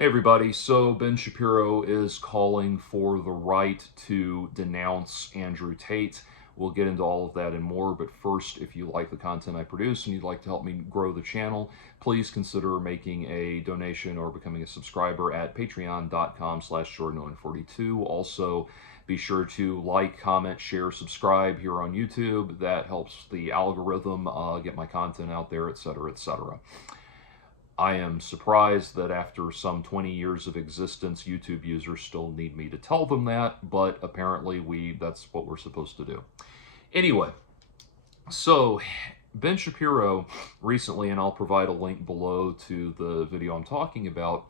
Hey everybody, so Ben Shapiro is calling for the right to denounce Andrew Tate. We'll get into all of that and more, but first, if you like the content I produce and you'd like to help me grow the channel, please consider making a donation or becoming a subscriber at patreon.com/Jordan42. Also, be sure to like, comment, share, subscribe here on YouTube. That helps the algorithm get my content out there, etc., etc. I am surprised that after some 20 years of existence, YouTube users still need me to tell them that, but apparently that's what we're supposed to do. Anyway, so Ben Shapiro recently, and I'll provide a link below to the video I'm talking about,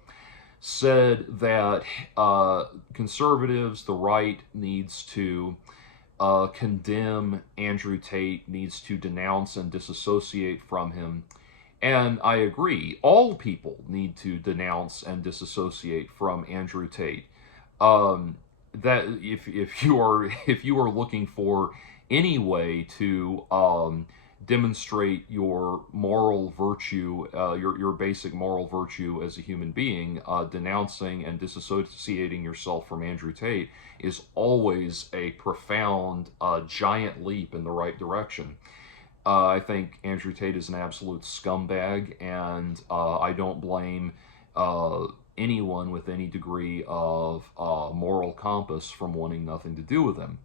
said that conservatives, the right, needs to condemn Andrew Tate, needs to denounce and disassociate from him. And I agree, all people need to denounce and disassociate from Andrew Tate. That if you are looking for any way to demonstrate your moral virtue, your basic moral virtue as a human being, denouncing and disassociating yourself from Andrew Tate is always a profound, giant leap in the right direction. I think Andrew Tate is an absolute scumbag, and I don't blame anyone with any degree of moral compass from wanting nothing to do with him.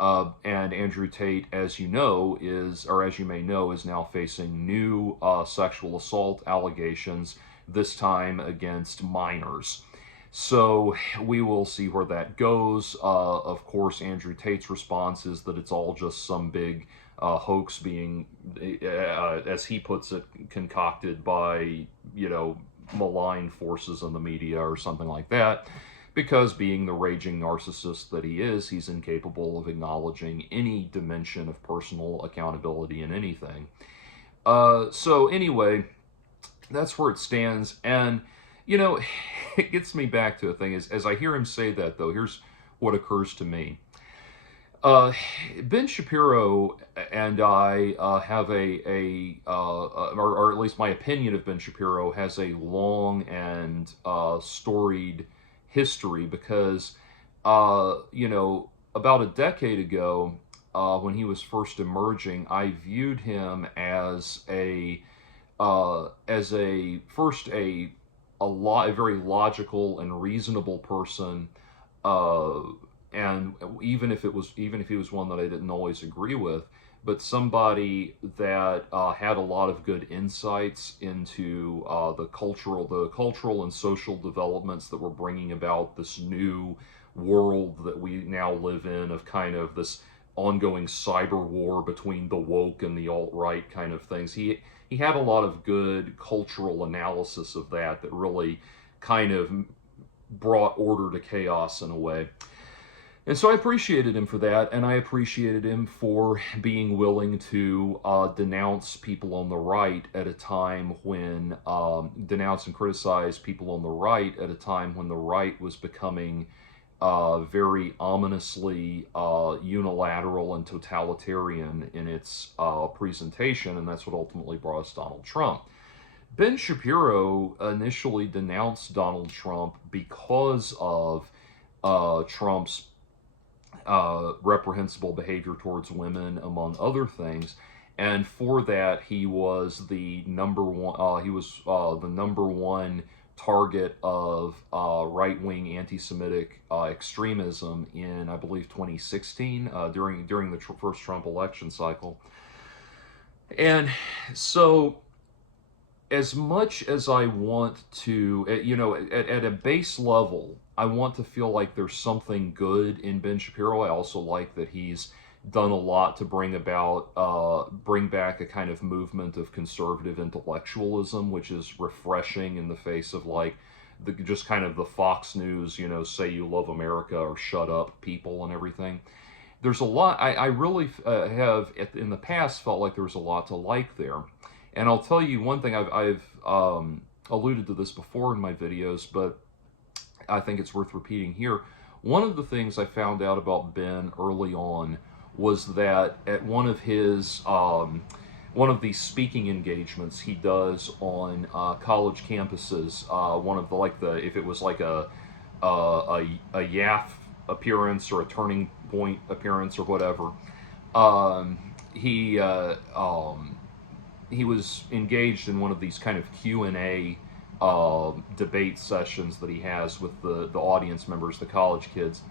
And Andrew Tate, as you know, as you may know, is now facing new sexual assault allegations, this time against minors. So we will see where that goes. Of course, Andrew Tate's response is that it's all just some big hoax being, as he puts it, concocted by, malign forces in the media or something like that, because being the raging narcissist that he is, he's incapable of acknowledging any dimension of personal accountability in anything. So anyway, that's where it stands. And, it gets me back to a thing. As I hear him say that, though, here's what occurs to me. Ben Shapiro and I have or at least my opinion of Ben Shapiro has a long and storied history because, about a decade ago, when he was first emerging, I viewed him as a very logical and reasonable person. And even if he was one that I didn't always agree with, but somebody that had a lot of good insights into the cultural and social developments that were bringing about this new world that we now live in, of kind of this ongoing cyber war between the woke and the alt-right kind of things. He had a lot of good cultural analysis of that really kind of brought order to chaos in a way. And so I appreciated him for that, and I appreciated him for being willing to denounce people on the right at a time when, denounce and criticize people on the right at a time when the right was becoming very ominously unilateral and totalitarian in its presentation, and that's what ultimately brought us Donald Trump. Ben Shapiro initially denounced Donald Trump because of Trump's reprehensible behavior towards women, among other things, and for that he was the number one target of right-wing anti-Semitic extremism in, I believe, 2016 during the first Trump election cycle. And so, as much as I want to, at a base level, I want to feel like there's something good in Ben Shapiro. I also like that he's done a lot to bring back a kind of movement of conservative intellectualism, which is refreshing in the face of just kind of the Fox News, say you love America or shut up people and everything. There's a lot, I really have in the past felt like there was a lot to like there. And I'll tell you one thing, I've alluded to this before in my videos, but I think it's worth repeating here. One of the things I found out about Ben early on was that at one of his one of these speaking engagements he does on college campuses. One of the, like the, if it was like a YAF appearance or a Turning Point appearance or whatever, um, he he was engaged in one of these kind of Q&A debate sessions that he has with the audience members, the college kids.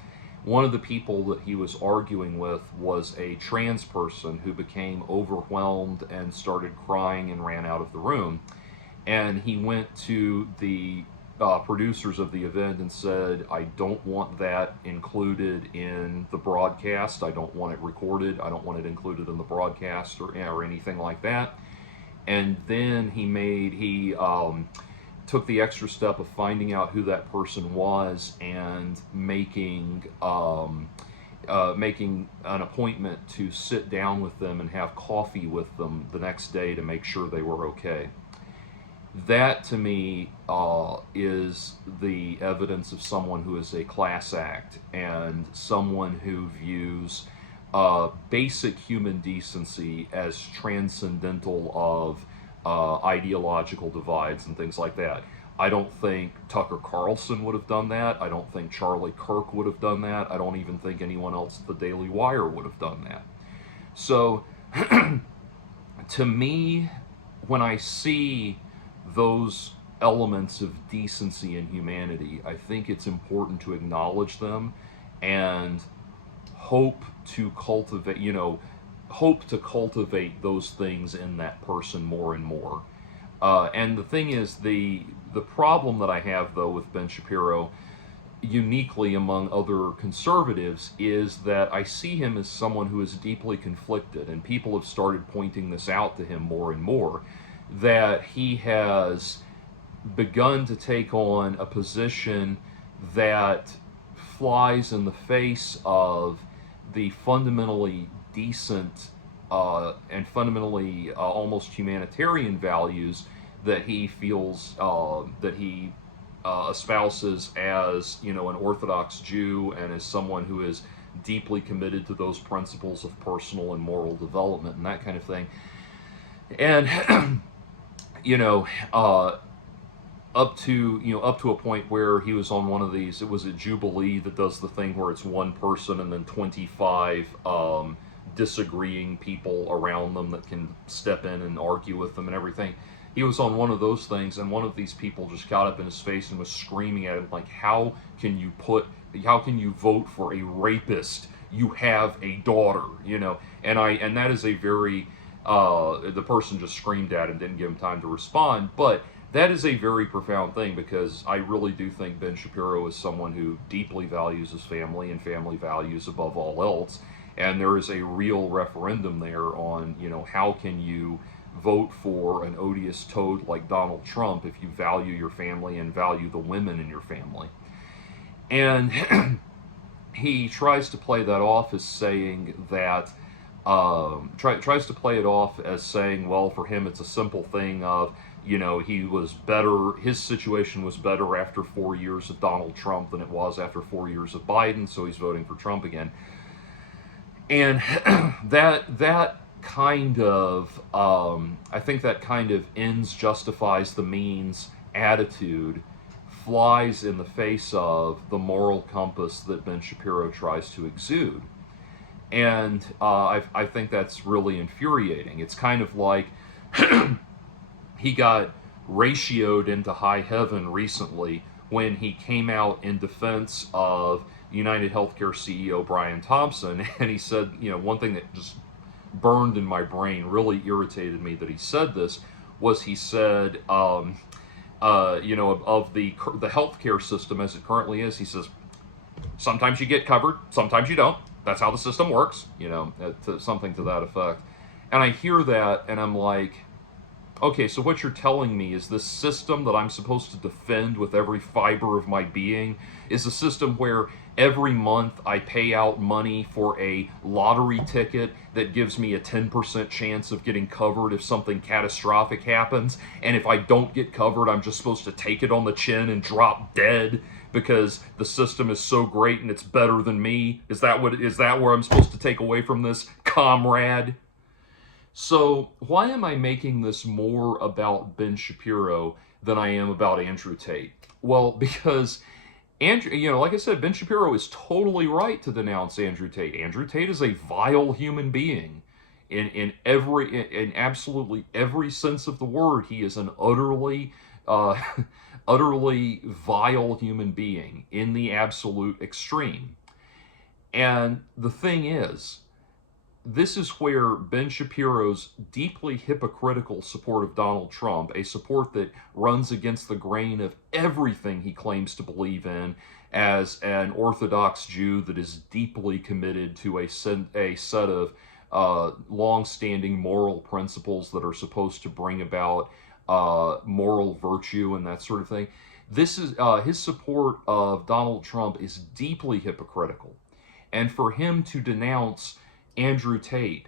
One of the people that he was arguing with was a trans person who became overwhelmed and started crying and ran out of the room. And he went to the producers of the event and said, I don't want that included in the broadcast. I don't want it recorded. I don't want it included in the broadcast or anything like that. And then he took the extra step of finding out who that person was and making making an appointment to sit down with them and have coffee with them the next day to make sure they were okay. That to me is the evidence of someone who is a class act and someone who views basic human decency as transcendental of ideological divides and things like that. I don't think Tucker Carlson would have done that. I don't think Charlie Kirk would have done that. I don't even think anyone else at the Daily Wire would have done that. So, to me, when I see those elements of decency and humanity, I think it's important to acknowledge them and hope to cultivate those things in that person more and more. And the thing is, the problem that I have, though, with Ben Shapiro, uniquely among other conservatives, is that I see him as someone who is deeply conflicted, and people have started pointing this out to him more and more, that he has begun to take on a position that flies in the face of the fundamentally decent and fundamentally almost humanitarian values that he feels that he espouses as, an Orthodox Jew and as someone who is deeply committed to those principles of personal and moral development and that kind of thing. And up to a point where he was on one of these, it was a Jubilee that does the thing where it's one person and then 25 disagreeing people around them that can step in and argue with them and everything. He was on one of those things, and one of these people just got up in his face and was screaming at him like, how can you vote for a rapist? You have a daughter, and that is a very the person just screamed at him, didn't give him time to respond, but that is a very profound thing, because I really do think Ben Shapiro is someone who deeply values his family and family values above all else. And there is a real referendum there on, how can you vote for an odious toad like Donald Trump if you value your family and value the women in your family. And he tries to play that off as saying that, tries to play it off as saying, well, for him it's a simple thing of, he was better, his situation was better after 4 years of Donald Trump than it was after 4 years of Biden, so he's voting for Trump again. And that kind of, I think that kind of ends justifies the means attitude flies in the face of the moral compass that Ben Shapiro tries to exude. And I think that's really infuriating. It's kind of like he got ratioed into high heaven recently when he came out in defense of United Healthcare CEO Brian Thompson, and he said, one thing that just burned in my brain, really irritated me that he said this, was he said, of the healthcare system as it currently is, he says, sometimes you get covered, sometimes you don't. That's how the system works, something to that effect. And I hear that, and I'm like, okay, so what you're telling me is this system that I'm supposed to defend with every fiber of my being is a system where every month I pay out money for a lottery ticket that gives me a 10% chance of getting covered if something catastrophic happens, and if I don't get covered, I'm just supposed to take it on the chin and drop dead because the system is so great and it's better than me? Is that where I'm supposed to take away from this, comrade? So why am I making this more about Ben Shapiro than I am about Andrew Tate? Well, because Andrew, like I said, Ben Shapiro is totally right to denounce Andrew Tate. Andrew Tate is a vile human being. In absolutely every sense of the word, he is an utterly uh, utterly vile human being in the absolute extreme. And the thing is, this is where Ben Shapiro's deeply hypocritical support of Donald Trump, a support that runs against the grain of everything he claims to believe in as an Orthodox Jew that is deeply committed to a set of long-standing moral principles that are supposed to bring about moral virtue and that sort of thing. This is his support of Donald Trump is deeply hypocritical, and for him to denounce Andrew Tate,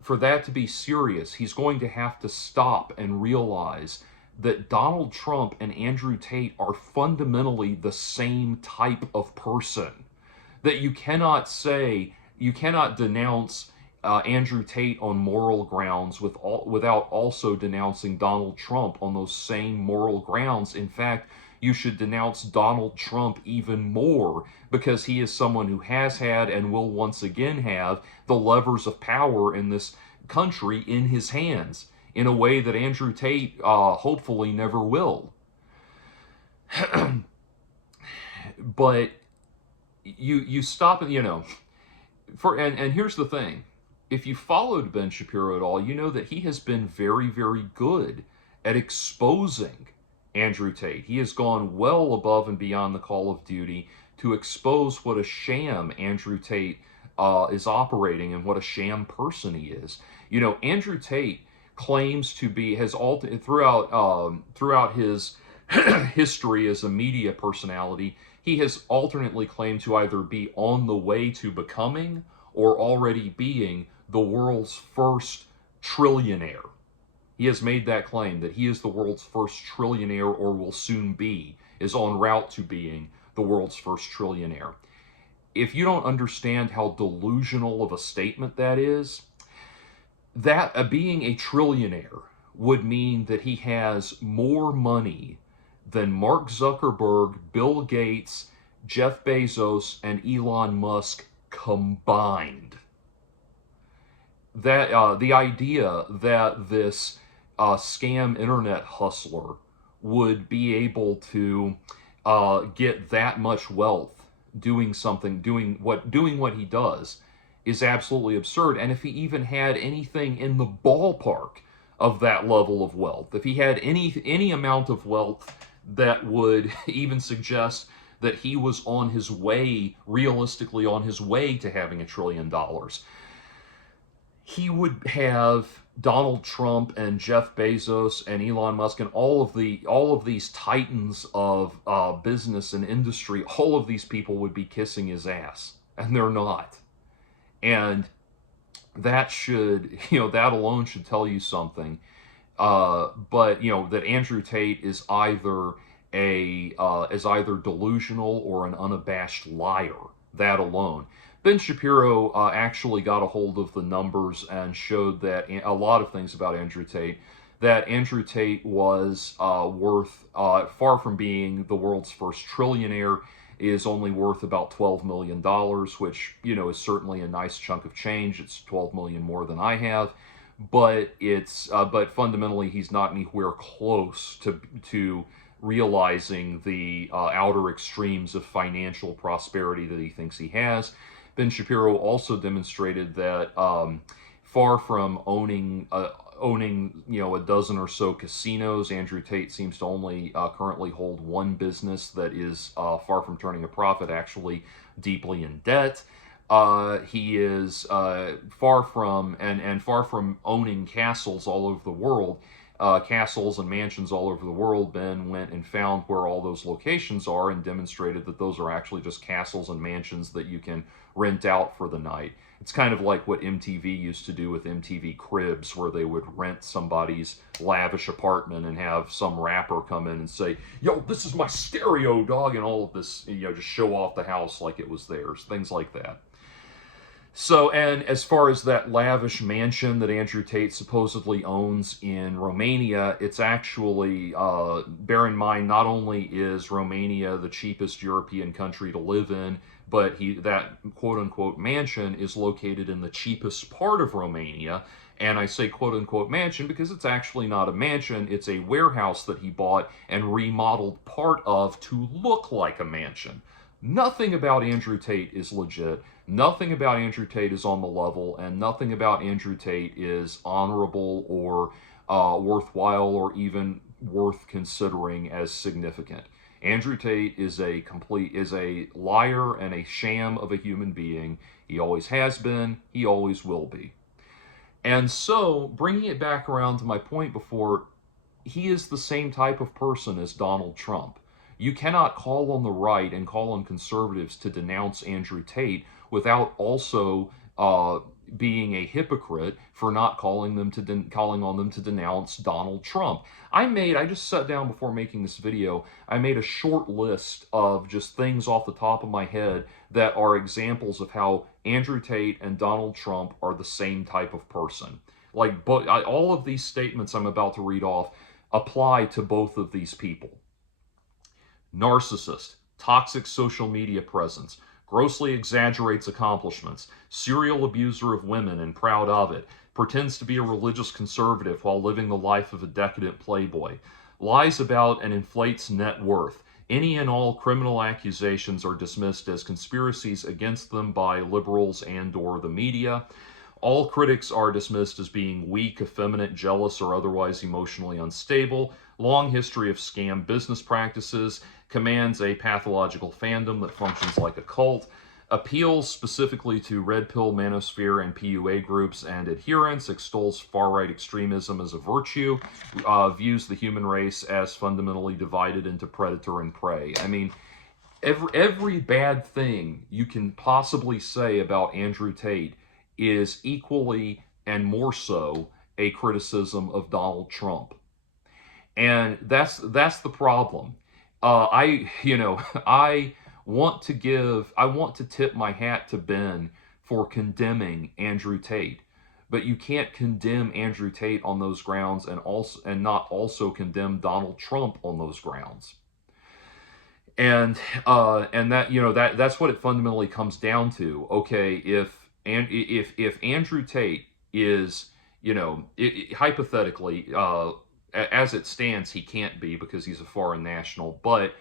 for that to be serious, he's going to have to stop and realize that Donald Trump and Andrew Tate are fundamentally the same type of person. That you cannot denounce Andrew Tate on moral grounds without also denouncing Donald Trump on those same moral grounds. In fact, you should denounce Donald Trump even more because he is someone who has had and will once again have the levers of power in this country in his hands in a way that Andrew Tate hopefully never will. But you stop and and here's the thing. If you followed Ben Shapiro at all, you know that he has been very, very good at exposing Andrew Tate. He has gone well above and beyond the call of duty to expose what a sham Andrew Tate is operating and what a sham person he is. Andrew Tate claims to be throughout his history as a media personality. He has alternately claimed to either be on the way to becoming or already being the world's first trillionaire. He has made that claim that he is the world's first trillionaire or will soon be, is en route to being the world's first trillionaire. If you don't understand how delusional of a statement that is, that being a trillionaire would mean that he has more money than Mark Zuckerberg, Bill Gates, Jeff Bezos, and Elon Musk combined. That the idea that this scam internet hustler would be able to get that much wealth doing what he does is absolutely absurd. And if he even had anything in the ballpark of that level of wealth, if he had any amount of wealth that would even suggest that he was on his way, realistically on his way to having $1 trillion, he would have Donald Trump and Jeff Bezos and Elon Musk and all of these titans of business and industry. All of these people would be kissing his ass, and they're not. And that that alone should tell you something. But that Andrew Tate is either delusional or an unabashed liar. That alone. Ben Shapiro actually got a hold of the numbers and showed that a lot of things about Andrew Tate. That Andrew Tate was worth, far from being the world's first trillionaire, is only worth about $12 million, which, is certainly a nice chunk of change. It's $12 million more than I have. But but fundamentally, he's not anywhere close to realizing the outer extremes of financial prosperity that he thinks he has. Ben Shapiro also demonstrated that far from owning a dozen or so casinos, Andrew Tate seems to only currently hold one business that is far from turning a profit, actually deeply in debt. He is far from owning castles all over the world. Castles and mansions all over the world. Ben went and found where all those locations are and demonstrated that those are actually just castles and mansions that you can rent out for the night. It's kind of like what MTV used to do with MTV Cribs, where they would rent somebody's lavish apartment and have some rapper come in and say, "Yo, this is my stereo, dog," and all of this, just show off the house like it was theirs, things like that. So, and as far as that lavish mansion that Andrew Tate supposedly owns in Romania, it's actually, bear in mind, not only is Romania the cheapest European country to live in, but that quote unquote mansion is located in the cheapest part of Romania. And I say quote unquote mansion because it's actually not a mansion, it's a warehouse that he bought and remodeled part of to look like a mansion. Nothing about Andrew Tate is legit. Nothing about Andrew Tate is on the level, and nothing about Andrew Tate is honorable or worthwhile or even worth considering as significant. Andrew Tate is a liar and a sham of a human being. He always has been. He always will be. And so, bringing it back around to my point before, he is the same type of person as Donald Trump. You cannot call on the right and call on conservatives to denounce Andrew Tate without also being a hypocrite for not calling on them to denounce Donald Trump. I just sat down before making this video. I made a short list of just things off the top of my head that are examples of how Andrew Tate and Donald Trump are the same type of person. Like, but all of these statements I'm about to read off apply to both of these people. Narcissist, toxic social media presence, grossly exaggerates accomplishments, serial abuser of women and proud of it, pretends to be a religious conservative while living the life of a decadent playboy, lies about and inflates net worth. Any and all criminal accusations are dismissed as conspiracies against them by liberals and/or the media. All critics are dismissed as being weak, effeminate, jealous, or otherwise emotionally unstable. Long history of scam business practices. Commands a pathological fandom that functions like a cult. Appeals specifically to red pill manosphere and PUA groups and adherents. Extols far-right extremism as a virtue. Views the human race as fundamentally divided into predator and prey. I mean, every bad thing you can possibly say about Andrew Tate is equally and more so a criticism of Donald Trump. And that's the problem. I want to tip my hat to Ben for condemning Andrew Tate, but you can't condemn Andrew Tate on those grounds and not also condemn Donald Trump on those grounds. And that's what it fundamentally comes down to. Okay, if Andrew Tate is, hypothetically, as it stands, he can't be because he's a foreign national. But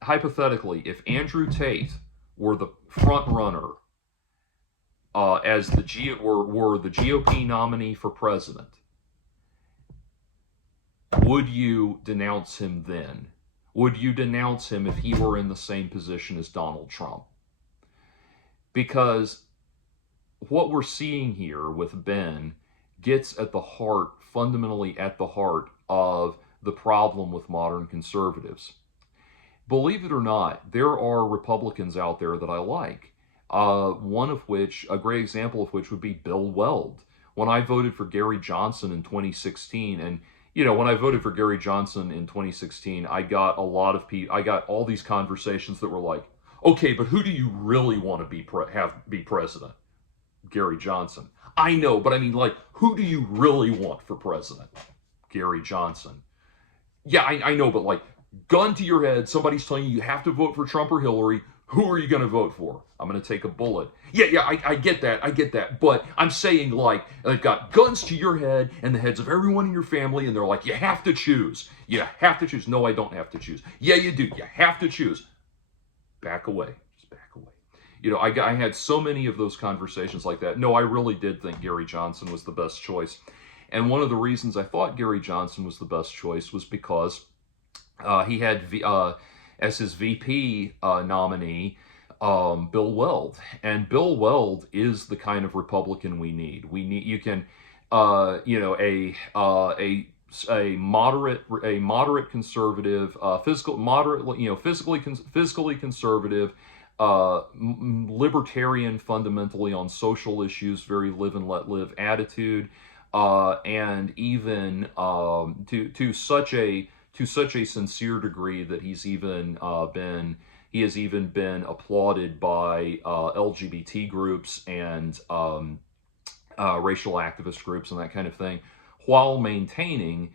hypothetically, if Andrew Tate were the front runner as the GOP nominee for president, would you denounce him then? Would you denounce him if he were in the same position as Donald Trump? Because what we're seeing here with Ben gets at the heart, fundamentally at the heart of the problem with modern conservatives. Believe it or not, there are Republicans out there that I like. One of which, a great example of which would be Bill Weld. When I voted for Gary Johnson in 2016, and when I voted for Gary Johnson in 2016, I got all these conversations that were like, okay, but who do you really want to be president? Gary Johnson. I know, but I mean, like, who do you really want for president? Gary Johnson. Yeah, I know, but like, gun to your head, somebody's telling you have to vote for Trump or Hillary. Who are you going to vote for? I'm going to take a bullet. Yeah, I get that. But I'm saying, like, they've got guns to your head and the heads of everyone in your family, and they're like, you have to choose. You have to choose. No, I don't have to choose. Yeah, you do. You have to choose. Back away. Just back away. I had so many of those conversations like that. No, I really did think Gary Johnson was the best choice. And one of the reasons I thought Gary Johnson was the best choice was because he had as his VP nominee Bill Weld, and Bill Weld is the kind of Republican we need. A moderate conservative, physically conservative, libertarian fundamentally on social issues, very live and let live attitude, and even to to such a sincere degree that he has even been applauded by LGBT groups and racial activist groups and that kind of thing, while maintaining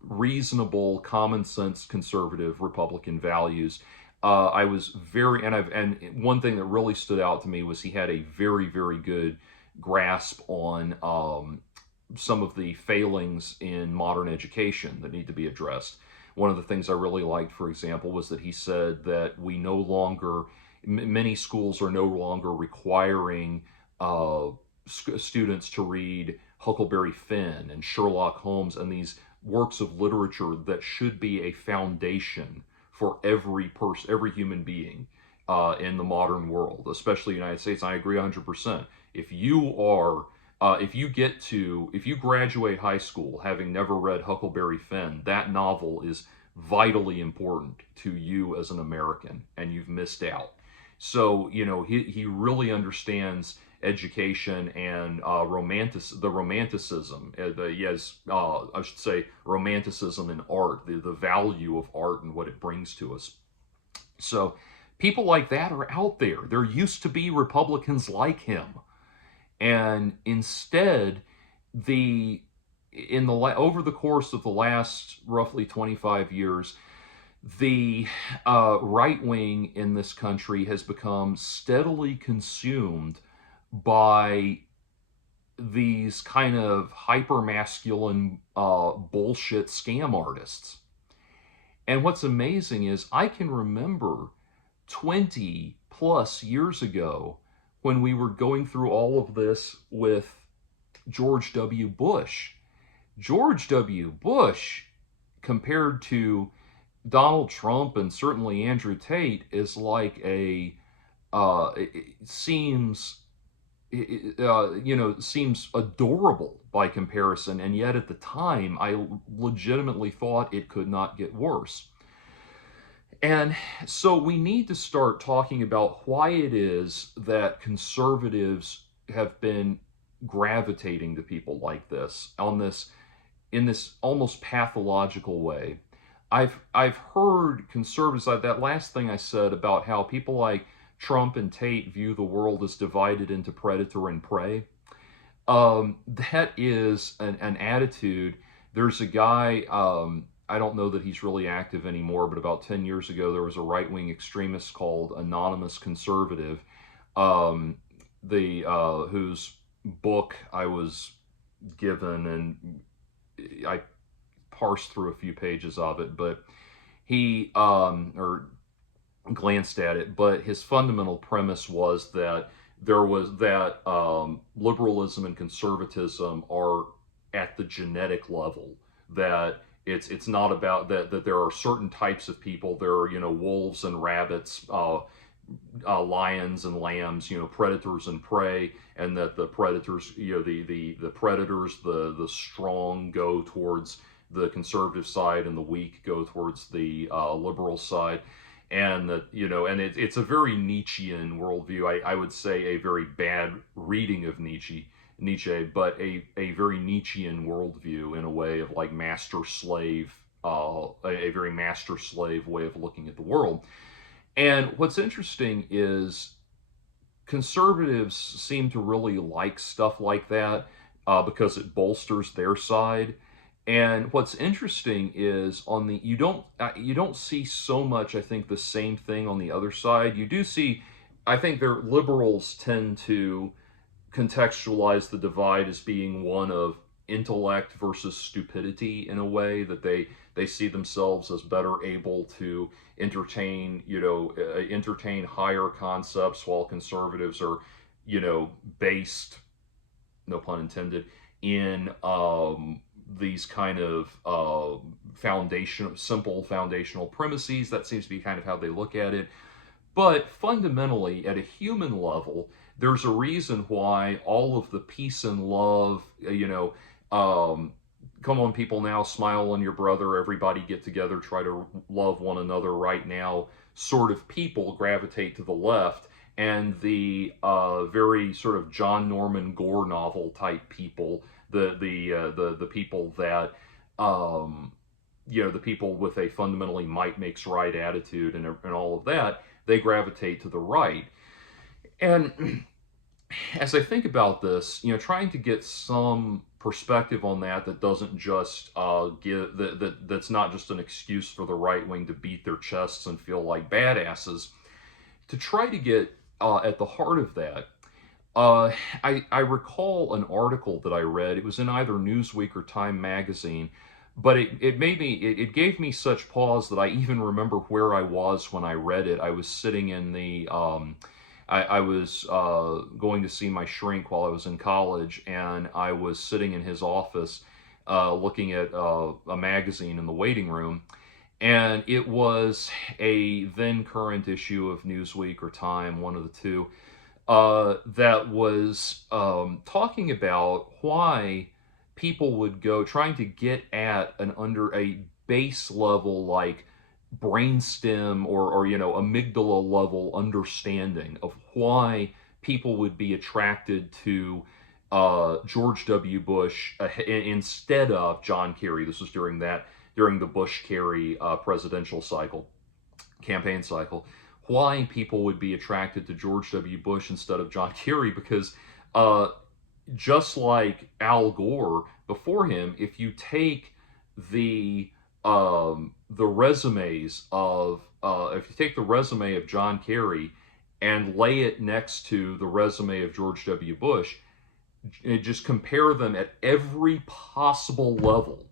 reasonable, common sense, conservative Republican values. I was very, and one thing that really stood out to me was he had a very, very good grasp on some of the failings in modern education that need to be addressed. One of the things I really liked, for example, was that he said that we no longer, many schools are no longer requiring students to read Huckleberry Finn and Sherlock Holmes and these works of literature that should be a foundation for every person, every human being in the modern world, especially the United States. I agree 100%. If you graduate high school having never read Huckleberry Finn, that novel is vitally important to you as an American, and you've missed out. So, he really understands education and the romanticism. I should say romanticism in art, the value of art and what it brings to us. So, people like that are out there. There used to be Republicans like him. And instead, over the course of the last roughly 25 years, the right wing in this country has become steadily consumed by these kind of hyper-masculine bullshit scam artists. And what's amazing is I can remember 20 plus years ago when we were going through all of this with George W. Bush. George W. Bush, compared to Donald Trump and certainly Andrew Tate, is like seems adorable by comparison, and yet at the time I legitimately thought it could not get worse. And so we need to start talking about why it is that conservatives have been gravitating to people like this in this almost pathological way. I've heard conservatives, like that last thing I said about how people like Trump and Tate view the world as divided into predator and prey. That is an attitude. There's a guy, I don't know that he's really active anymore, but about 10 years ago, there was a right-wing extremist called Anonymous Conservative, whose book I was given, and I parsed through a few pages of it, but he, or glanced at it, but his fundamental premise was that liberalism and conservatism are at the genetic level, that it's not about that there are certain types of people. There are, wolves and rabbits, lions and lambs, predators and prey, and that the predators, the predators, the strong go towards the conservative side, and the weak go towards the liberal side. And that, and it's a very Nietzschean worldview. I would say a very bad reading of Nietzsche, but a very Nietzschean worldview, in a way of like master-slave, a very master-slave way of looking at the world. And what's interesting is conservatives seem to really like stuff like that because it bolsters their side. And what's interesting is you don't see so much, I think, the same thing on the other side. You do see, I think, their liberals tend to contextualize the divide as being one of intellect versus stupidity, in a way that they see themselves as better able to entertain higher concepts, while conservatives are, based, no pun intended, in these kind of simple foundational premises. That seems to be kind of how they look at it. But fundamentally, at a human level, there's a reason why all of the peace and love, come on people now, smile on your brother, everybody get together, try to love one another right now, sort of people gravitate to the left, and the very sort of John Norman Gore novel type people, the people that the people with a fundamentally might makes right attitude and all of that, they gravitate to the right. And as I think about this, trying to get some perspective on that doesn't just give that's not just an excuse for the right wing to beat their chests and feel like badasses. To try to get at the heart of that, I recall an article that I read. It was in either Newsweek or Time magazine, but it gave me such pause that I even remember where I was when I read it. I was sitting in the I was going to see my shrink while I was in college, and I was sitting in his office looking at a magazine in the waiting room, and it was a then current issue of Newsweek or Time, one of the two, that was talking about why people would go trying to get at an under a base level like brainstem or amygdala level understanding of why people would be attracted to George W. Bush instead of John Kerry. This was during the Bush-Kerry presidential campaign cycle. Why people would be attracted to George W. Bush instead of John Kerry, because just like Al Gore before him, if you take the resumes of if you take the resume of John Kerry and lay it next to the resume of George W. Bush, and just compare them at every possible level.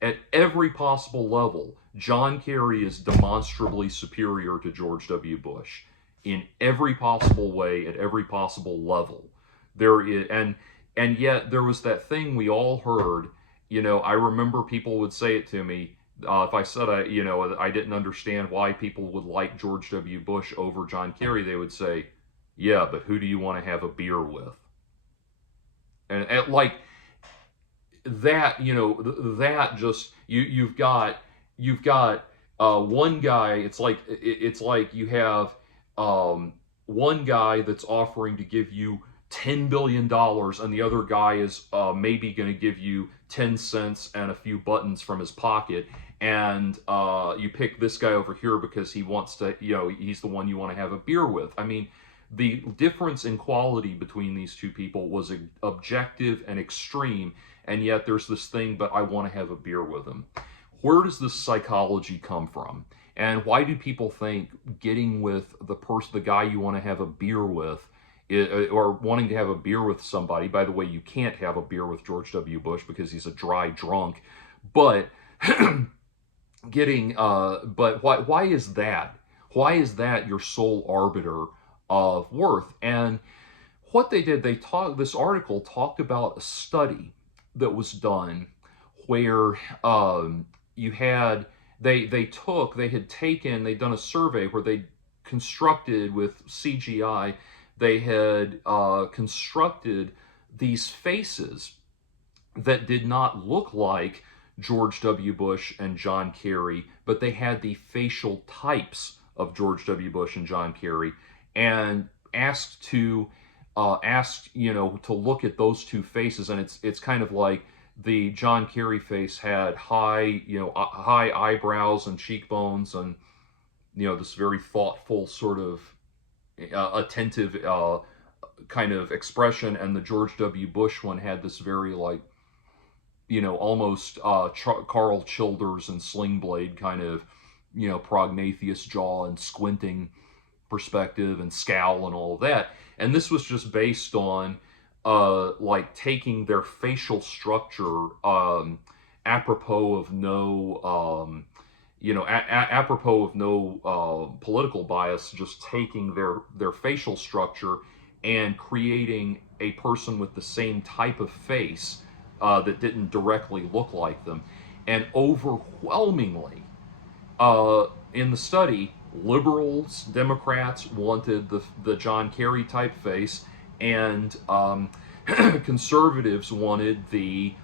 At every possible level, John Kerry is demonstrably superior to George W. Bush in every possible way, at every possible level. There is, and yet there was that thing we all heard. I remember people would say it to me if I said I didn't understand why people would like George W. Bush over John Kerry. They would say, "Yeah, but who do you want to have a beer with?" And like that, that just you've got one guy. It's like you have one guy that's offering to give you $10 billion, and the other guy is maybe going to give you 10 cents and a few buttons from his pocket, and you pick this guy over here because he wants to, he's the one you want to have a beer with. I mean, the difference in quality between these two people was objective and extreme, and yet there's this thing, but I want to have a beer with him. Where does this psychology come from? And why do people think getting with the guy you want to have a beer with, or wanting to have a beer with somebody? By the way, you can't have a beer with George W. Bush because he's a dry drunk. But but why is that? Why is that your sole arbiter of worth? And what they did, this article talked about a study that was done where they'd done a survey where they constructed with CGI. They had constructed these faces that did not look like George W. Bush and John Kerry, but they had the facial types of George W. Bush and John Kerry, and asked to look at those two faces. And it's kind of like the John Kerry face had high eyebrows and cheekbones, and this very thoughtful sort of attentive kind of expression, and the George W. Bush one had this very almost Carl Childers and Sling Blade kind of prognathous jaw and squinting perspective and scowl and all of that. And this was just based on taking their facial structure apropos of no apropos of no political bias, just taking their facial structure and creating a person with the same type of face that didn't directly look like them. And overwhelmingly, in the study, liberals, Democrats wanted the John Kerry type face, and conservatives wanted the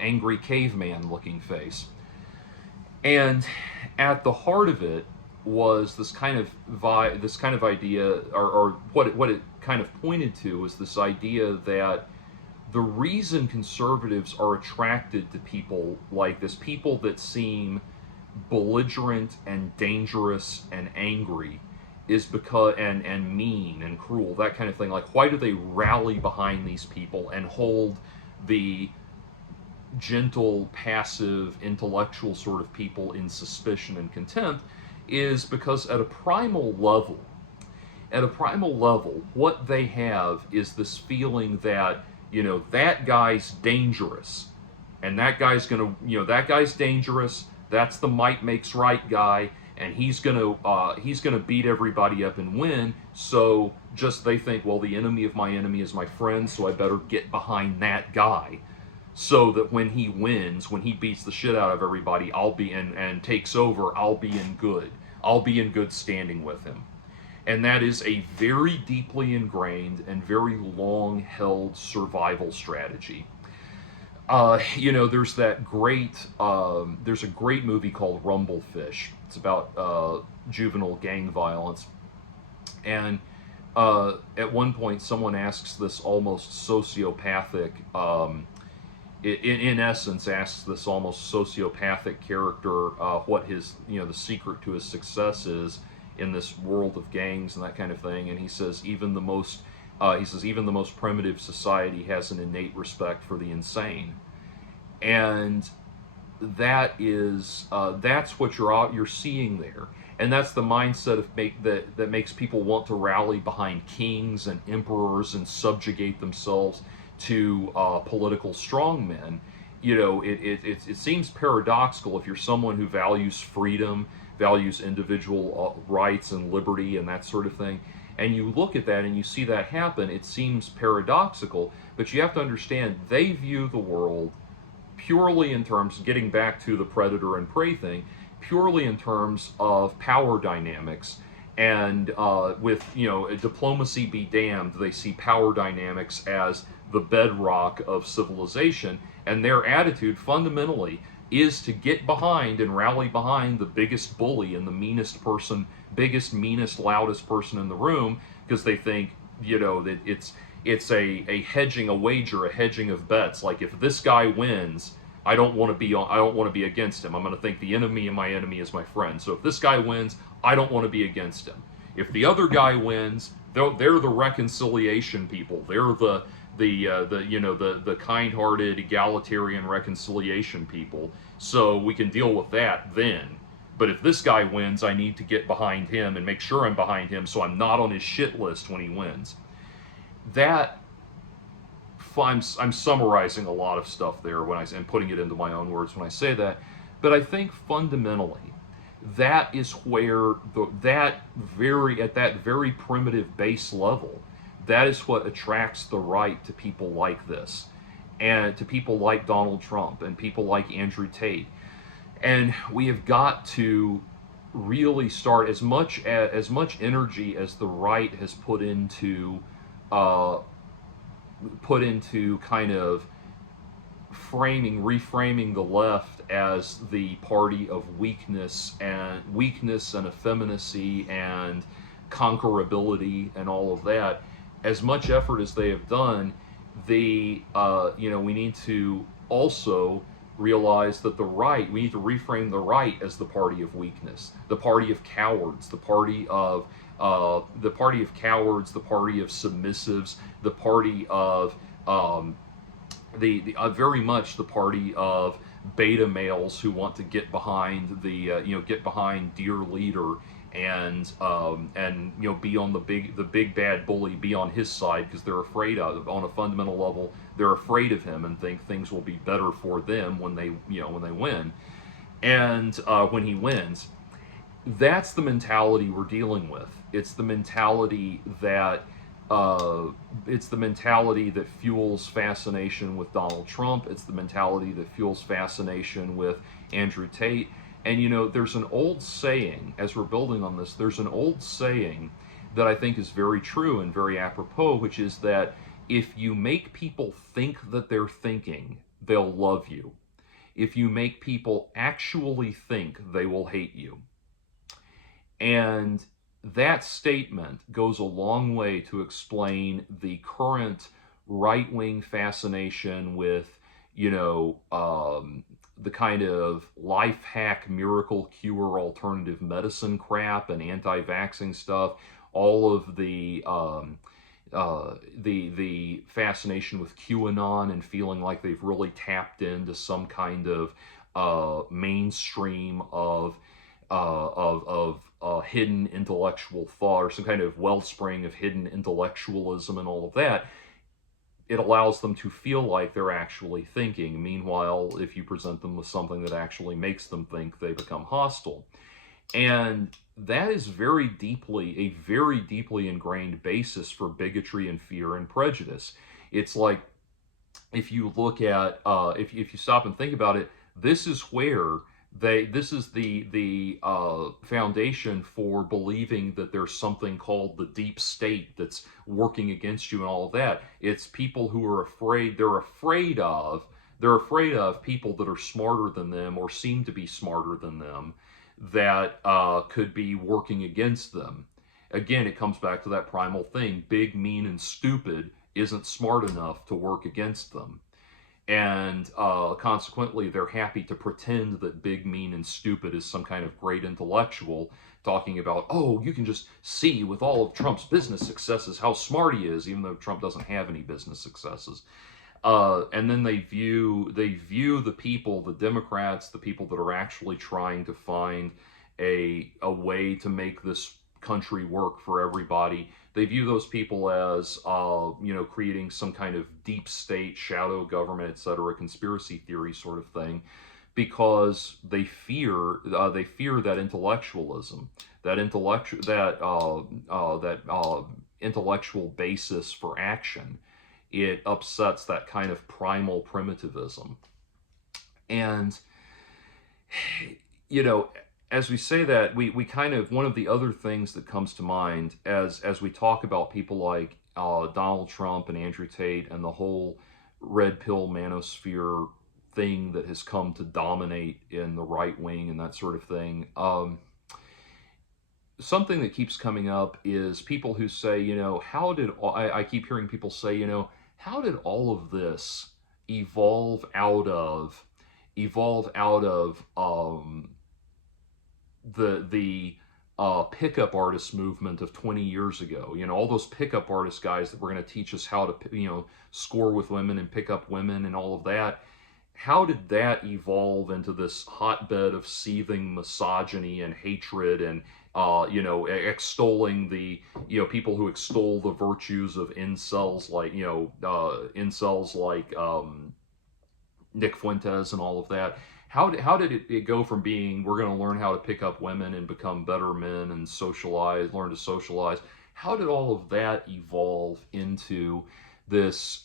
angry caveman looking face. And at the heart of it was this kind of idea, or what it kind of pointed to was this idea that The reason conservatives are attracted to people like this, people that seem belligerent and dangerous and angry, is because and mean and cruel, that kind of thing. Like, why do they rally behind these people and hold the gentle, passive, intellectual sort of people in suspicion and contempt? Is because at a primal level, what they have is this feeling that, that guy's dangerous, and that guy's dangerous. That's the might makes right guy, and he's gonna beat everybody up and win. So just they think, well, the enemy of my enemy is my friend, so I better get behind that guy, so that when he wins, when he beats the shit out of everybody, I'll be in and takes over, I'll be in good. I'll be in good standing with him. And that is a very deeply ingrained and very long held survival strategy. There's a great movie called Rumblefish. It's about juvenile gang violence. And at one point, someone asks this almost sociopathic, in essence, asks this almost sociopathic character what his, the secret to his success is in this world of gangs and that kind of thing. And he says even the most primitive society has an innate respect for the insane. And that's what you're seeing there. And that's the mindset that makes people want to rally behind kings and emperors and subjugate themselves to political strongmen. It seems paradoxical if you're someone who values freedom, values individual rights and liberty and that sort of thing, and you look at that and you see that happen. It seems paradoxical, but you have to understand they view the world purely in terms, getting back to the predator and prey thing, purely in terms of power dynamics. And with, diplomacy be damned, they see power dynamics as the bedrock of civilization. And their attitude fundamentally is to get behind and rally behind the biggest bully and the meanest person, biggest, meanest, loudest person in the room, because they think, that it's a hedging, a wager, a hedging of bets. Like, if this guy wins, I don't want to be against him. I'm going to think the enemy of my enemy is my friend. So if this guy wins, I don't want to be against him. If the other guy wins, they're the reconciliation people. They're the kind-hearted, egalitarian reconciliation people. So we can deal with that then. But if this guy wins, I need to get behind him and make sure I'm behind him so I'm not on his shit list when he wins. I'm summarizing a lot of stuff there and putting it into my own words when I say that, but I think fundamentally that is where at that very primitive base level, that is what attracts the right to people like this, and to people like Donald Trump and people like Andrew Tate. And we have got to really start, as much energy as the right has put into kind of reframing the left as the party of weakness and effeminacy and conquerability and all of that. As much effort as they have done, we need to also realize that we need to reframe the right as the party of weakness, the party of cowards, the party of cowards, the party of submissives, the party of very much the party of beta males who want to get behind get behind dear leader and be on the big bad bully, be on his side, because they're afraid of, on a fundamental level, they're afraid of him and think things will be better for them when they win, and when he wins. That's the mentality we're dealing with. It's the mentality that fuels fascination with Donald Trump. It's the mentality that fuels fascination with Andrew Tate. And there's an old saying, as we're building on this, there's an old saying that I think is very true and very apropos, which is that if you make people think that they're thinking, they'll love you. If you make people actually think, they will hate you. And that statement goes a long way to explain the current right-wing fascination with, the kind of life hack, miracle cure, alternative medicine crap and anti-vaxxing stuff, all of the fascination with QAnon and feeling like they've really tapped into some kind of mainstream of hidden intellectual thought, or some kind of wellspring of hidden intellectualism and all of that. It allows them to feel like they're actually thinking. Meanwhile, if you present them with something that actually makes them think, they become hostile. And that is a very deeply ingrained basis for bigotry and fear and prejudice. It's like, if you look at, if you stop and think about it, this is where this is the foundation for believing that there's something called the deep state that's working against you and all of that. It's people who are afraid. They're afraid of people that are smarter than them or seem to be smarter than them, that could be working against them. Again, it comes back to that primal thing. Big, mean, and stupid isn't smart enough to work against them. And consequently, they're happy to pretend that big, mean, and stupid is some kind of great intellectual, talking about, oh, you can just see with all of Trump's business successes how smart he is, even though Trump doesn't have any business successes. And then they view the people, the Democrats, the people that are actually trying to find a way to make this country work for everybody. They view those people as creating some kind of deep state, shadow government, etc., conspiracy theory sort of thing, because they fear that intellectualism, that intellectual basis for action. It upsets that kind of primal primitivism. And, as we say that, we kind of, one of the other things that comes to mind as we talk about people like Donald Trump and Andrew Tate and the whole red pill manosphere thing that has come to dominate in the right wing and that sort of thing. Something that keeps coming up is people who say, I keep hearing people say, how did all of this evolve out of the pickup artist movement of 20 years ago? All those pickup artist guys that were going to teach us how to, score with women and pick up women and all of that. How did that evolve into this hotbed of seething misogyny and hatred and extolling the, people who extol the virtues of incels like, Nick Fuentes and all of that? How did it go from being, we're going to learn how to pick up women and become better men and learn to socialize? How did all of that evolve into this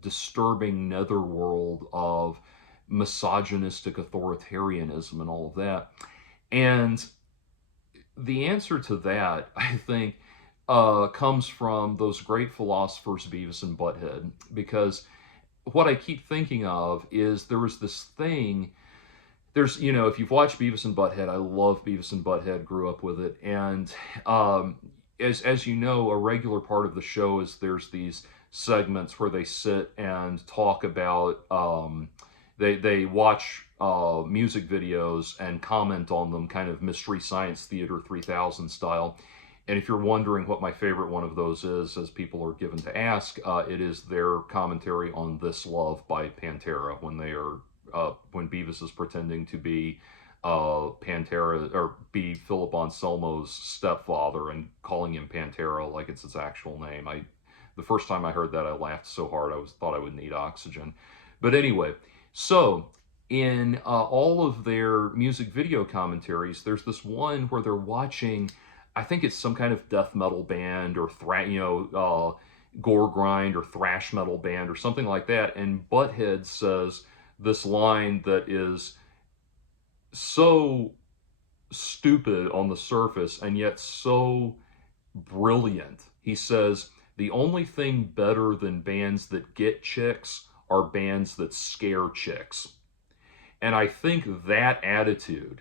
disturbing netherworld of misogynistic authoritarianism and all of that? And the answer to that, I think, comes from those great philosophers Beavis and Butthead, because what I keep thinking of is there was this thing. There's, if you've watched Beavis and Butthead, I love Beavis and Butthead, grew up with it, and as you know, a regular part of the show is there's these segments where they sit and talk about, they watch music videos and comment on them, kind of Mystery Science Theater 3000 style. And if you're wondering what my favorite one of those is, as people are given to ask, it is their commentary on This Love by Pantera, when they are when Beavis is pretending to be Pantera, or be Philip Anselmo's stepfather, and calling him Pantera like it's his actual name. The first time I heard that, I laughed so hard I thought I would need oxygen. But anyway, so in all of their music video commentaries, there's this one where they're watching, I think it's some kind of death metal band or gore grind or thrash metal band or something like that, and Butthead says this line that is so stupid on the surface and yet so brilliant. He says, "The only thing better than bands that get chicks are bands that scare chicks." And I think that attitude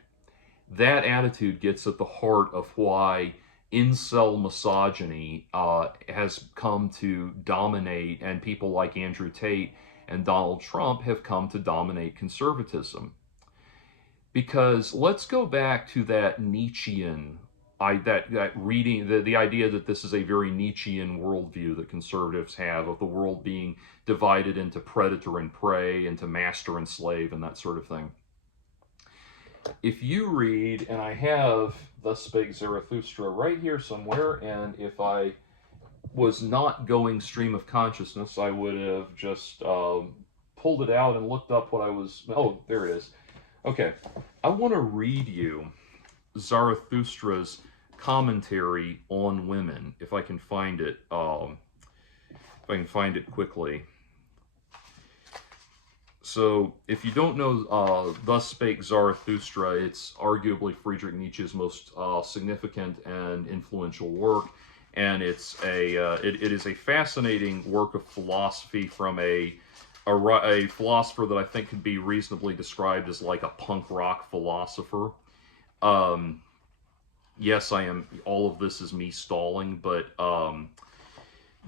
gets at the heart of why incel misogyny has come to dominate, and people like Andrew Tate and Donald Trump have come to dominate conservatism. Because let's go back to that Nietzschean, that reading, the idea that this is a very Nietzschean worldview that conservatives have, of the world being divided into predator and prey, into master and slave, and that sort of thing. If you read, and I have Thus Spake Zarathustra right here somewhere, and if I was not going stream of consciousness, I would have just pulled it out and looked up what I was. Oh, there it is. Okay, I want to read you Zarathustra's commentary on women, if I can find it. If I can find it quickly. So, if you don't know Thus Spake Zarathustra, it's arguably Friedrich Nietzsche's most significant and influential work, and it's it is a fascinating work of philosophy from a philosopher that I think could be reasonably described as like a punk rock philosopher. Yes, I am. All of this is me stalling, but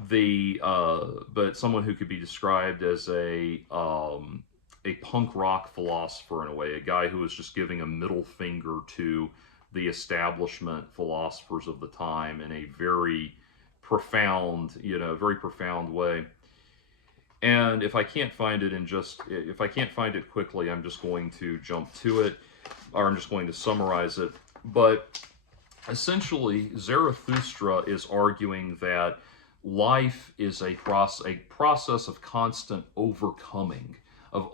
but someone who could be described as a punk rock philosopher in a way, a guy who was just giving a middle finger to the establishment philosophers of the time in a very profound, very profound way. And if I can't find it if I can't find it quickly, I'm just going to jump to it, or I'm just going to summarize it. But essentially, Zarathustra is arguing that life is a process of constant overcoming, of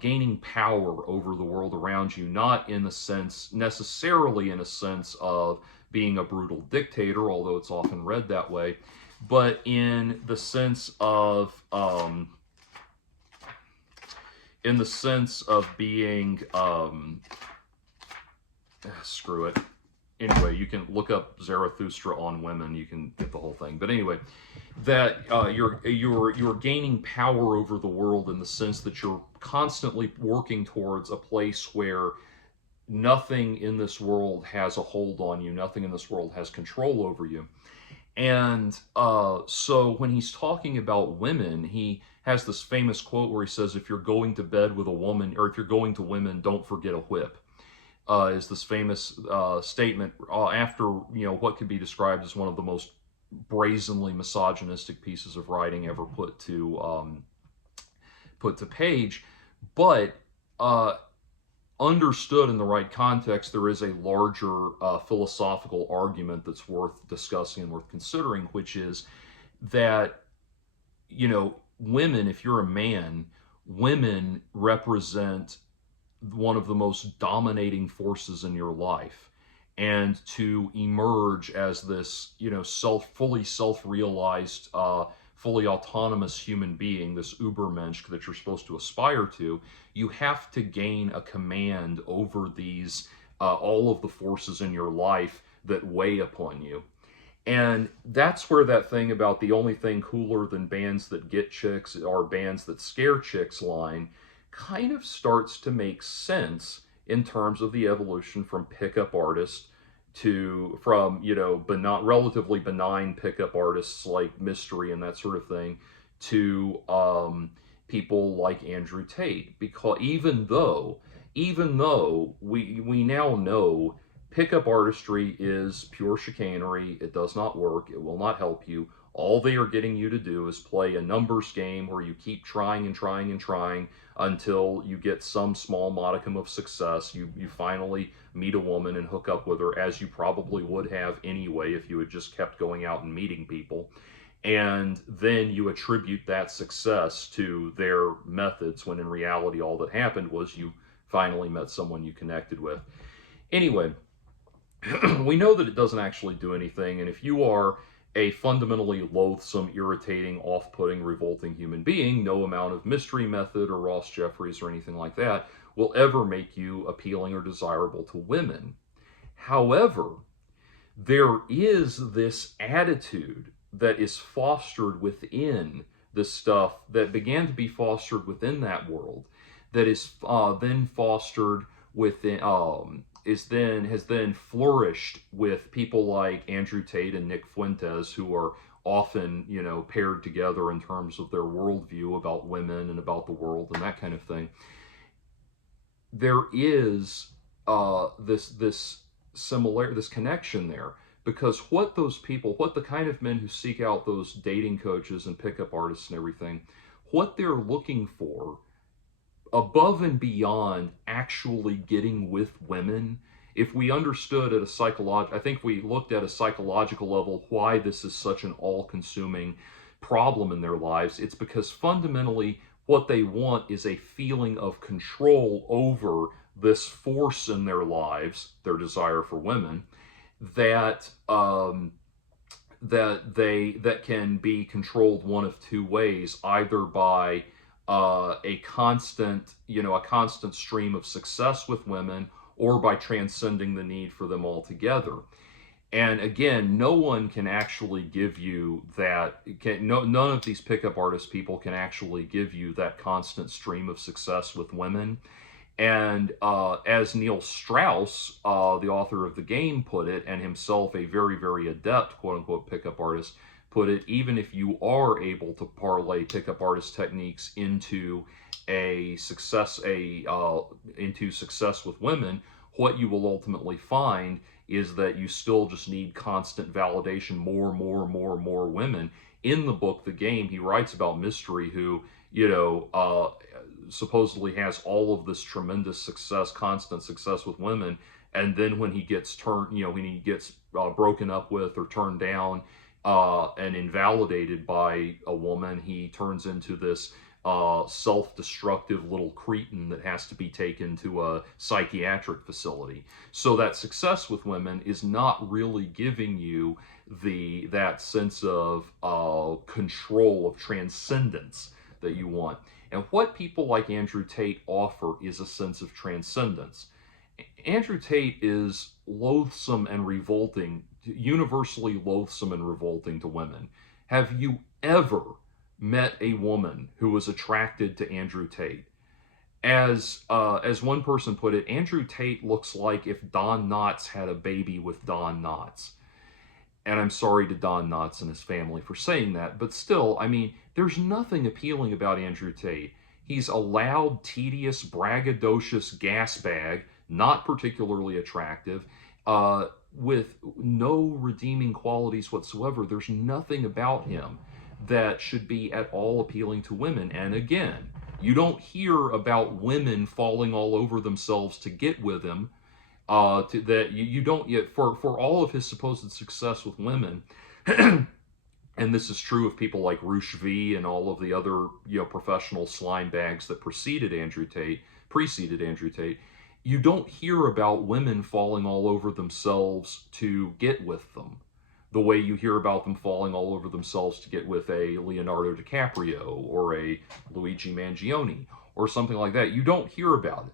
gaining power over the world around you, not in the sense, necessarily in a sense of being a brutal dictator, although it's often read that way, but in the sense of being screw it. Anyway, you can look up Zarathustra on women. You can get the whole thing. But anyway, that you're gaining power over the world in the sense that you're constantly working towards a place where nothing in this world has a hold on you. Nothing in this world has control over you. And so when he's talking about women, he has this famous quote where he says, "If you're going to bed with a woman, or if you're going to women, don't forget a whip." Is this famous statement after what could be described as one of the most brazenly misogynistic pieces of writing ever put to page, but understood in the right context, there is a larger philosophical argument that's worth discussing and worth considering, which is that women, if you're a man, women represent one of the most dominating forces in your life, and to emerge as this fully self-realized, fully autonomous human being, this Übermensch that you're supposed to aspire to, you have to gain a command over these all of the forces in your life that weigh upon you. And that's where that thing about the only thing cooler than bands that get chicks are bands that scare chicks line kind of starts to make sense in terms of the evolution from pickup artists from relatively benign pickup artists like Mystery and that sort of thing to people like Andrew Tate. Because even though we now know pickup artistry is pure chicanery, it does not work, it will not help you. All they are getting you to do is play a numbers game where you keep trying and trying and trying until you get some small modicum of success. You finally meet a woman and hook up with her, as you probably would have anyway if you had just kept going out and meeting people. And then you attribute that success to their methods, when in reality all that happened was you finally met someone you connected with. Anyway, we know that it doesn't actually do anything, and if you are a fundamentally loathsome, irritating, off-putting, revolting human being, no amount of Mystery Method or Ross Jeffries or anything like that will ever make you appealing or desirable to women. However, there is this attitude that is fostered within the stuff that began to be fostered within that world, that is then fostered within has then flourished with people like Andrew Tate and Nick Fuentes, who are often, paired together in terms of their worldview about women and about the world and that kind of thing. There is this connection there, because what the kind of men who seek out those dating coaches and pickup artists and everything, what they're looking for above and beyond actually getting with women, if we understood at I think we looked at a psychological level why this is such an all-consuming problem in their lives, it's because fundamentally what they want is a feeling of control over this force in their lives, their desire for women, that that can be controlled one of two ways, either by a constant stream of success with women, or by transcending the need for them altogether. And again, no one can actually give you that. None of these pickup artist people can actually give you that constant stream of success with women. And as Neil Strauss, the author of the game, put it, and himself a very, very adept quote-unquote pickup artist, put it, even if you are able to parlay pickup artist techniques into success with women, what you will ultimately find is that you still just need constant validation, more women. In the book, The Game, he writes about Mystery, who, supposedly has all of this tremendous success, constant success with women, and then when he gets broken up with or turned down and invalidated by a woman, he turns into this self-destructive little cretin that has to be taken to a psychiatric facility. So that success with women is not really giving you that sense of control, of transcendence that you want. And what people like Andrew Tate offer is a sense of transcendence. Andrew Tate is loathsome and revolting, universally loathsome and revolting to women. Have you ever met a woman who was attracted to Andrew Tate? As one person put it, Andrew Tate looks like if Don Knotts had a baby with Don Knotts. And I'm sorry to Don Knotts and his family for saying that, but still, I mean, there's nothing appealing about Andrew Tate. He's a loud, tedious, braggadocious gas bag, not particularly attractive, with no redeeming qualities whatsoever. There's nothing about him that should be at all appealing to women. And again, you don't hear about women falling all over themselves to get with him. You don't yet, for all of his supposed success with women, and this is true of people like Roosh V and all of the other professional slime bags that preceded Andrew Tate, you don't hear about women falling all over themselves to get with them the way you hear about them falling all over themselves to get with a Leonardo DiCaprio or a Luigi Mangione or something like that. You don't hear about it.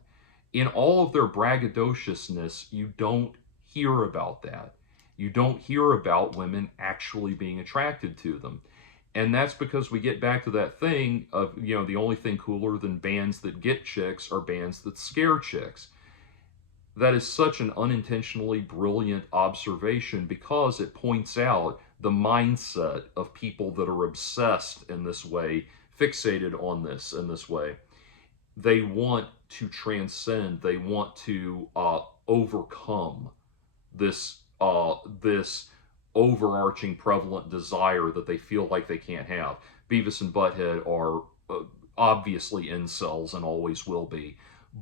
In all of their braggadociousness, you don't hear about that. You don't hear about women actually being attracted to them. And that's because we get back to that thing of, the only thing cooler than bands that get chicks are bands that scare chicks. That is such an unintentionally brilliant observation, because it points out the mindset of people that are obsessed in this way, fixated on this in this way. They want to transcend. They want to overcome this overarching prevalent desire that they feel like they can't have. Beavis and Butthead are obviously incels and always will be,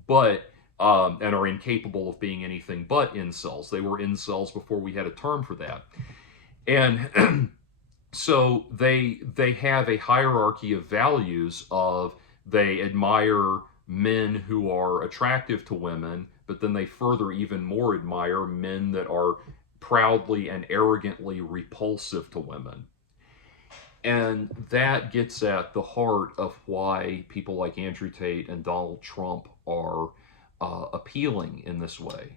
but and are incapable of being anything but incels. They were incels before we had a term for that. And so they have a hierarchy of values of, they admire men who are attractive to women, but then they further even more admire men that are proudly and arrogantly repulsive to women. And that gets at the heart of why people like Andrew Tate and Donald Trump are appealing in this way.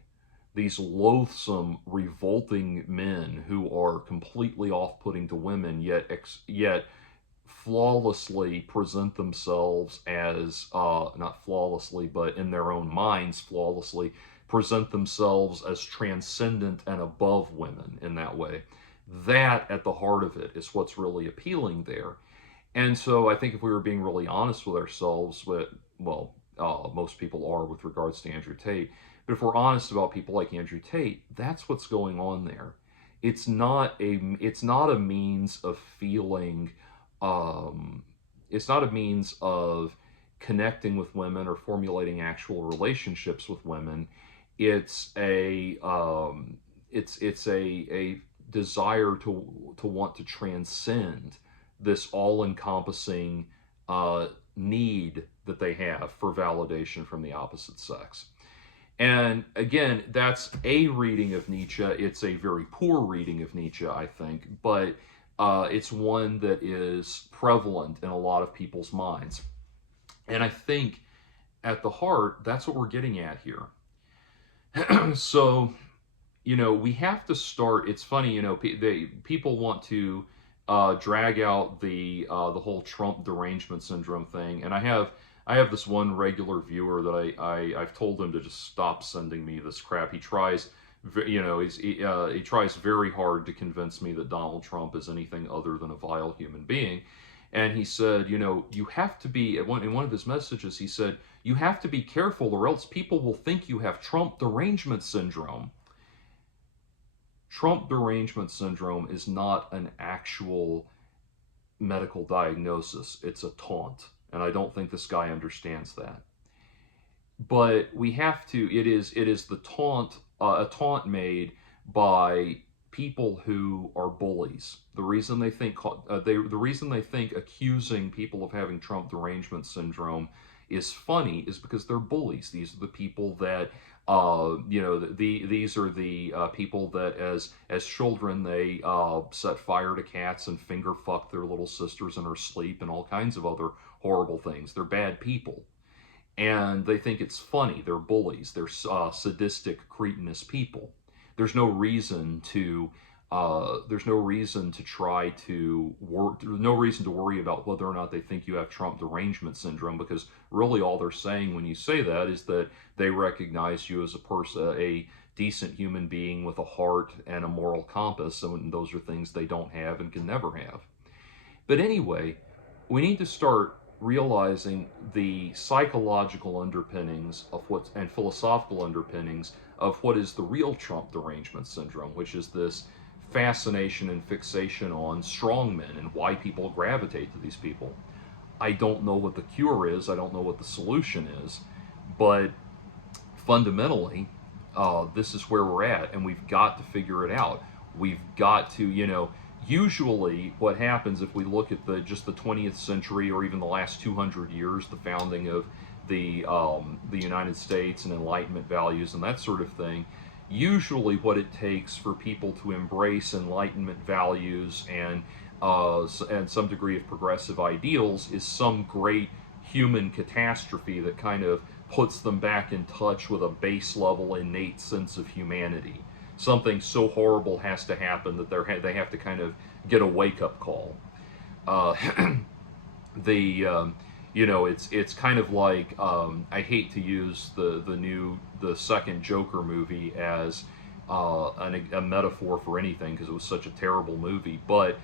These loathsome, revolting men who are completely off-putting to women, yet flawlessly present themselves as, not flawlessly, but in their own minds flawlessly present themselves as transcendent and above women in that way. That, at the heart of it, is what's really appealing there. And so I think if we were being really honest with ourselves, most people are with regards to Andrew Tate, but if we're honest about people like Andrew Tate, that's what's going on there. It's not a means of feeling, um, it's not a means of connecting with women or formulating actual relationships with women. It's a desire to want to transcend this all-encompassing need that they have for validation from the opposite sex. And again, that's a reading of Nietzsche. It's a very poor reading of Nietzsche, I think, but it's one that is prevalent in a lot of people's minds. And I think at the heart, that's what we're getting at here. So, we have to start. It's funny, people want to drag out the whole Trump derangement syndrome thing, and I have this one regular viewer that I've told him to just stop sending me this crap. He tries, he tries very hard to convince me that Donald Trump is anything other than a vile human being. And he said, you have to be, in one of his messages, he said, you have to be careful or else people will think you have Trump derangement syndrome. Trump derangement syndrome is not an actual medical diagnosis. It's a taunt. And I don't think this guy understands that. But we have to, it is the taunt, a taunt made by people who are bullies. The reason they think accusing people of having Trump derangement syndrome is funny is because they're bullies. These are the people that these are the people that as children they set fire to cats and finger fuck their little sisters in her sleep and all kinds of other horrible things. They're bad people, and they think it's funny. They're bullies. They're sadistic, cretinous people. There's no reason to try to no reason to worry about whether or not they think you have Trump derangement syndrome, because really all they're saying when you say that is that they recognize you as a person, a decent human being with a heart and a moral compass, and those are things they don't have and can never have. But anyway, we need to start realizing the psychological underpinnings of and philosophical underpinnings of what is the real Trump derangement syndrome, which is this fascination and fixation on strongmen and why people gravitate to these people. I don't know what the cure is. I don't know what the solution is, but fundamentally, this is where we're at, and we've got to figure it out. We've got to, usually what happens if we look at just the 20th century or even the last 200 years, the founding of the United States and Enlightenment values and that sort of thing, usually what it takes for people to embrace Enlightenment values and some degree of progressive ideals is some great human catastrophe that kind of puts them back in touch with a base level innate sense of humanity. Something so horrible has to happen that they have to kind of get a wake-up call. It's kind of like, I hate to use the second Joker movie as a metaphor for anything because it was such a terrible movie, but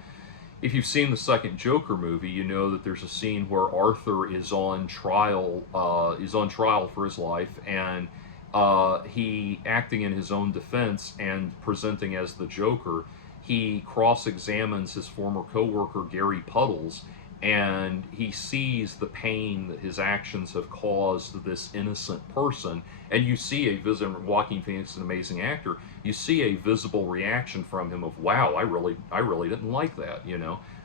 if you've seen the second Joker movie, you know that there's a scene where Arthur is on trial for his life, and he, acting in his own defense and presenting as the Joker, he cross-examines his former co-worker Gary Puddles, and he sees the pain that his actions have caused this innocent person. And you see Joaquin Phoenix is an amazing actor. You see a visible reaction from him of, wow, I really didn't like that.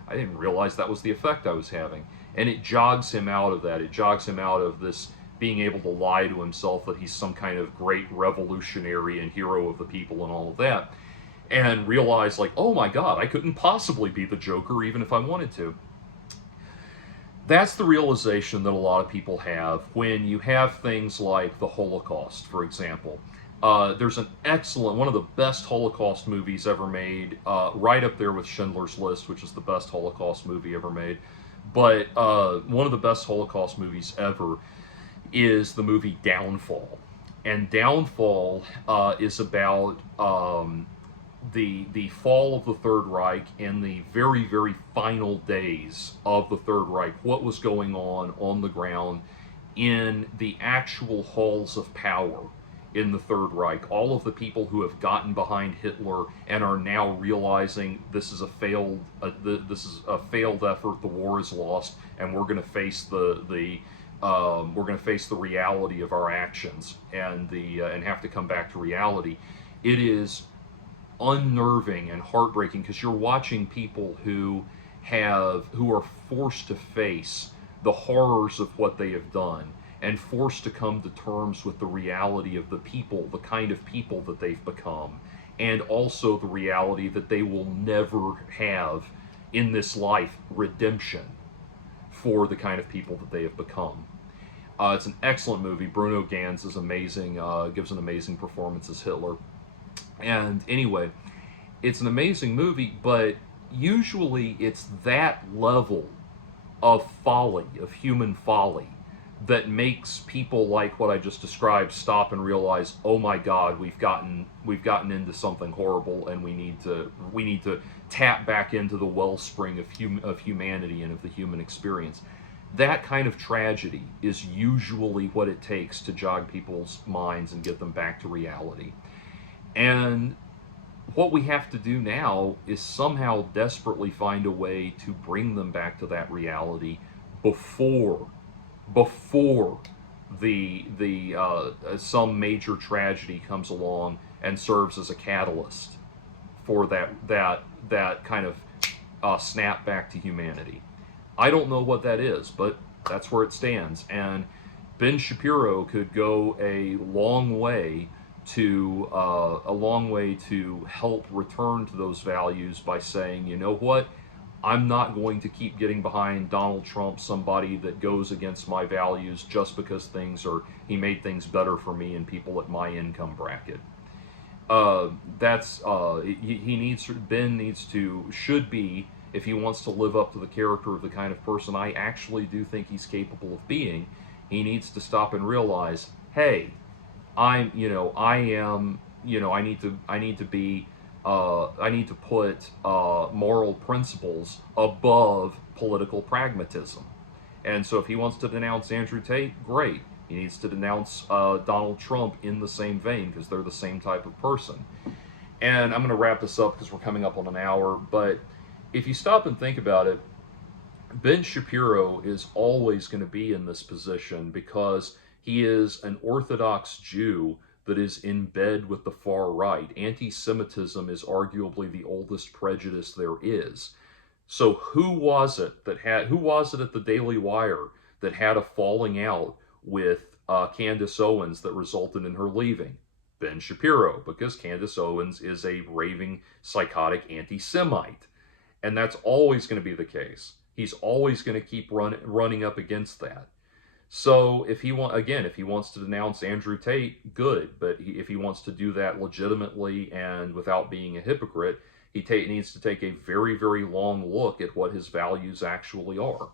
I didn't realize that was the effect I was having. And it jogs him out of that. It jogs him out of this being able to lie to himself that he's some kind of great revolutionary and hero of the people and all of that. And realize, like, oh my God, I couldn't possibly be the Joker even if I wanted to. That's the realization that a lot of people have when you have things like the Holocaust, for example. There's an excellent, one of the best Holocaust movies ever made, right up there with Schindler's List, which is the best Holocaust movie ever made. But one of the best Holocaust movies ever is the movie Downfall. And Downfall is about the fall of the Third Reich and the very, very final days of the Third Reich. What was going on the ground in the actual halls of power in the Third Reich. All of the people who have gotten behind Hitler and are now realizing this is a failed effort. The war is lost, and we're going to face the reality of our actions and have to come back to reality. It is unnerving and heartbreaking because you're watching people who are forced to face the horrors of what they have done and forced to come to terms with the reality of the people, the kind of people that they've become, and also the reality that they will never have in this life redemption for the kind of people that they have become. It's an excellent movie. Bruno Ganz is amazing, gives an amazing performance as Hitler. And anyway, it's an amazing movie, but usually it's that level of folly, of human folly, that makes people like what I just described stop and realize, oh my God, we've gotten into something horrible, and we need to tap back into the wellspring of humanity and of the human experience. That kind of tragedy is usually what it takes to jog people's minds and get them back to reality. And what we have to do now is somehow desperately find a way to bring them back to that reality before some major tragedy comes along and serves as a catalyst for that kind of snap back to humanity. I don't know what that is, but that's where it stands. And Ben Shapiro could go a long way to help return to those values by saying, you know what, I'm not going to keep getting behind Donald Trump, somebody that goes against my values just because he made things better for me and people at my income bracket. Ben should be, if he wants to live up to the character of the kind of person I actually do think he's capable of being, he needs to stop and realize, hey, I need to put moral principles above political pragmatism. And so if he wants to denounce Andrew Tate, great. He needs to denounce Donald Trump in the same vein, because they're the same type of person. And I'm going to wrap this up because we're coming up on an hour. But if you stop and think about it, Ben Shapiro is always going to be in this position because he is an Orthodox Jew that is in bed with the far right. Anti-Semitism is arguably the oldest prejudice there is. So who was it at the Daily Wire that had a falling out with Candace Owens that resulted in her leaving? Ben Shapiro, because Candace Owens is a raving, psychotic anti-Semite. And that's always going to be the case. He's always going to keep running up against that. So if he wants to denounce Andrew Tate, good. But if he wants to do that legitimately and without being a hypocrite, he needs to take a very, very long look at what his values actually are.